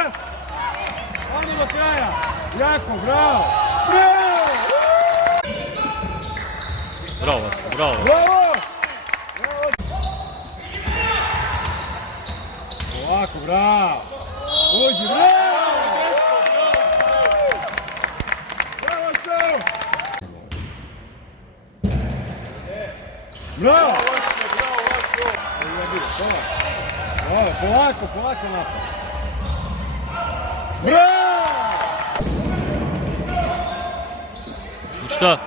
pas! Ajmo do kraja! Jako, bravo! Bravo! Bravo, Vasko, bravo. Bravo! Ovako, bravo! Uđi, bravo! Bravo, što? Bravo! Bravo, polako napad. Bravo! Šta?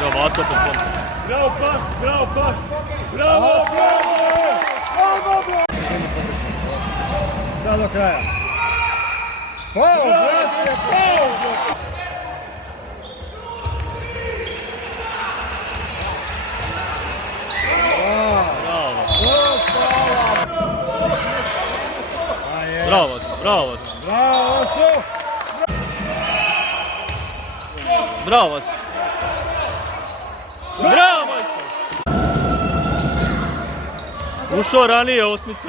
Evo Vaso po pomoć. Bravo pas! Bravo, bravo! Sad do kraja. Faul, brate, faul! Bravo, Vaso, bravo, Vaso. Bravo, Vaso! Bravo, Vaso. Bravo, Vaso. Ušao ranije osmica.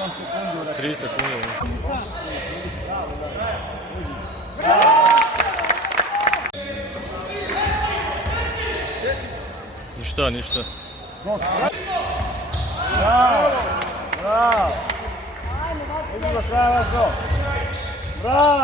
Sam sekundu. 3 sekunde. Ništa. Bravo! Bravo! Idemo do kraja, Vaso! Bravo!